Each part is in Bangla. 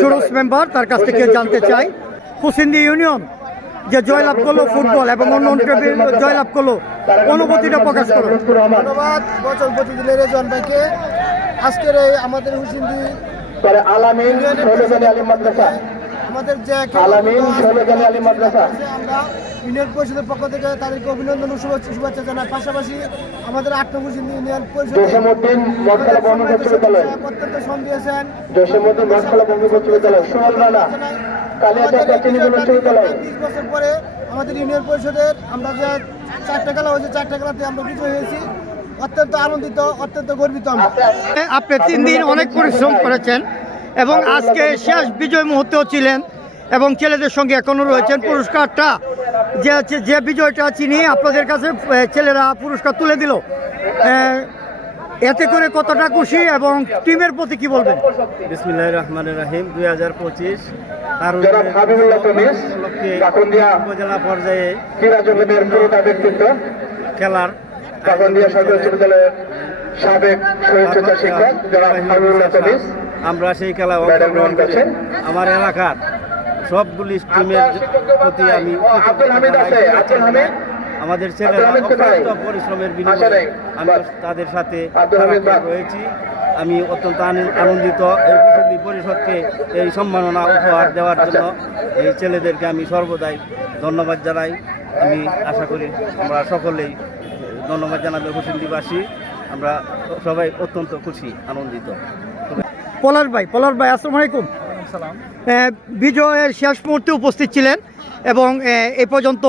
সুরজ মেম্বার তার কাছ থেকে জানতে চাই। কুসিন্দি ইউনিয়ন যে জয়লাভ করল ফুটবল এবং অন্য অন্য জয়লাভ করল অনুভূতিটা প্রকাশ করো। ধন্যবাদ বছর প্রতিদিনের জন ভাইকে। আজকের এই আমাদের হুসিন্দি আমাদের যে আমরা ইউনিয়ন পরিষদের পক্ষ থেকে তাদেরকে অভিনন্দন ও শুভেচ্ছা শুভেচ্ছা জানাই। পাশাপাশি আমাদের আটটা হুসিন্দি ইউনিয়ন পরিষদ জসীমউদ্দিন মঠখোলা বঙ্গ উচ্চ বিদ্যালয়। অত্যন্ত শ্রম দিয়েছেন। জসীমউদ্দিন মঠখোলা বঙ্গ উচ্চ বিদ্যালয়। সুমন রানা কালিয়াচক চিনিগুল উচ্চ বিদ্যালয়। বিশ বছর পরে আমাদের ইউনিয়ন পরিষদের আমরা যে চারটা খেলা হয়েছে চারটা খেলাতে আমরা বিজয় হয়েছি। অত্যন্ত আনন্দিত অত্যন্ত গর্বিত আমরা। আপনি তিন দিন অনেক পরিশ্রম করেছেন। এবং আজকে শেষ বিজয় মুহূর্তেও ছিলেন এবং ছেলেদের সঙ্গে এখনও রয়েছেন। পুরস্কারটা যে আছে- যে বিজয়টা চিনি আপনাদের কাছে ছেলেরা পুরস্কার তুলে দিল। এতে করে কতটা খুশি এবং টিমের প্রতি কি বলবেন? বিসমিল্লাহ রহমান রাহিম। দুই হাজার পঁচিশ উপজেলা পর্যায়ে খেলার সাবেক শিক্ষক আমরা সেই খেলা ম্যাডাম অংশগ্রহণ গ্রহণ করছেন আমার এলাকার সবগুলি টিমের প্রতি আমি আমাদের ছেলেরা পরিশ্রমের বিনিময়ে আমি তাদের সাথে। রয়েছি। আমি অত্যন্ত আনন্দিত এই পরিষদকে এই সম্মাননা উপহার দেওয়ার জন্য এই ছেলেদেরকে আমি সর্বদাই ধন্যবাদ জানাই। আমি আশা করি আমরা সকলেই ধন্যবাদ জানাবে কুসুমদিবাসী আমরা সবাই অত্যন্ত খুশি আনন্দিত। পলাশ ভাই পলাশ ভাই আসসালামু আলাইকুম। বিজয়ের শেষ মুহূর্তে উপস্থিত ছিলেন এবং এ, এ পর্যন্ত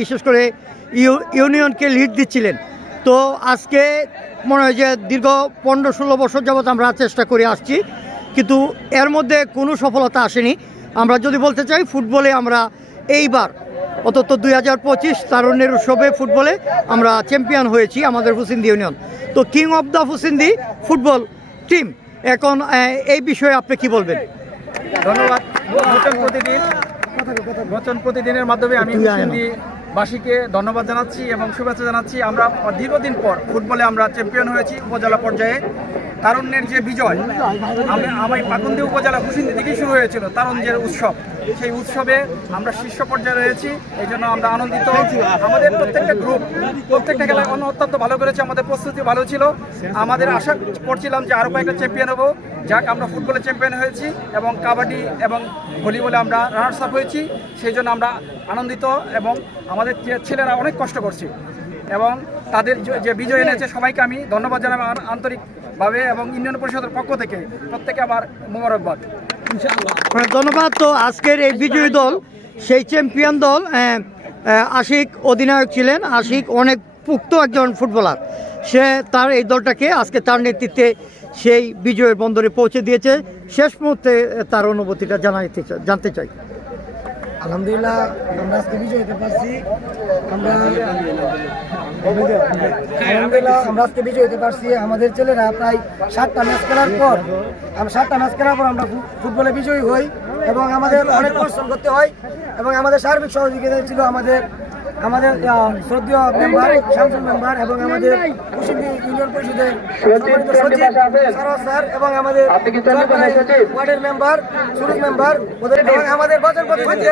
বিশেষ করে ইউনিয়নকে লিড দিচ্ছিলেন। তো আজকে মনে হয় যে দীর্ঘ পনেরো ষোলো বছর যাবৎ আমরা চেষ্টা করে আসছি কিন্তু এর মধ্যে কোনো সফলতা আসেনি। আমরা যদি বলতে চাই ফুটবলে আমরা এইবার অন্তত দুই হাজার পঁচিশ তারুণ্যের উৎসবে ফুটবলে আমরা চ্যাম্পিয়ন হয়েছি আমাদের হুসিন্দি ইউনিয়ন। তো king of the হুসিন্দি football team এখন এই বিষয়ে আপনি কি বলবেন? ধন্যবাদ। বচন প্রতিদিন বচন প্রতিদিনের মাধ্যমে আমি বাসীকে ধন্যবাদ জানাচ্ছি এবং শুভেচ্ছা জানাচ্ছি। আমরা দীর্ঘদিন পর ফুটবলে আমরা চ্যাম্পিয়ন হয়েছি উপজেলা পর্যায়ে। তারুণ্যের যে বিজয়, আমি পাকুন্দি উপজেলা হুসিন্দি থেকেই শুরু হয়েছিল তারুণ্যের উৎসব। সেই উৎসবে আমরা শীর্ষ পর্যায়ে রয়েছি, এই জন্য আমরা আনন্দিত। আমাদের প্রত্যেকটা গ্রুপ প্রত্যেকটা খেলা অত্যন্ত ভালো করেছে, আমাদের প্রস্তুতি ভালো ছিল। আমাদের আশা করছিলাম যে আরও কয়েকটা চ্যাম্পিয়ন হব। যাক, আমরা ফুটবলে চ্যাম্পিয়ন হয়েছি এবং কাবাডি এবং ভলিবলে আমরা রানার্স আপ হয়েছি। সেই জন্য আমরা আনন্দিত এবং আমাদের ছেলেরা অনেক কষ্ট করছে। এবং তাদের যে- বিজয় এনেছে সবাইকে আমি ধন্যবাদ জানাব আমার আন্তরিকভাবে এবং ইউনিয়ন পরিষদের পক্ষ থেকে প্রত্যেকে আমার মোবারকবাদ। ধন্যবাদ। তো আজকের এই বিজয়ী দল, সেই চ্যাম্পিয়ন দল আশিক অধিনায়ক ছিলেন। আশিক অনেক পুক্ত একজন ফুটবলার। সে তার এই দলটাকে আজকে তার নেতৃত্বে সেই বিজয়ের বন্দরে পৌঁছে দিয়েছে। শেষ মুহূর্তে তার অনুভূতিটা জানাইতে জানতে চাই। আলহামদুলিল্লাহ, আমরা আজকে বিজয় হতে পারছি। আমরা আলহামদুলিল্লাহ, আমরা আজকে বিজয় হতে পারছি। আমাদের ছেলেরা প্রায় সাতটা ম্যাচ খেলার পর আমরা সাতটা ম্যাচ খেলার পর আমরা ফুটবলে বিজয়ী হই। এবং আমাদের অনেক পরিশ্রম করতে হয়। এবং আমাদের সার্বিক সহযোগিতা ছিল আমাদের আমাদের শ্রদ্ধীয় মেম্বার শামসুল মেম্বার এবং আমাদের কুশিন্দি ইউনিয়ন পরিষদের সচিব সারোয়ার স্যার এবং আমাদের? ওয়ার্ডের মেম্বার সুরজ মেম্বার আমাদের বছর প্রতিনিধি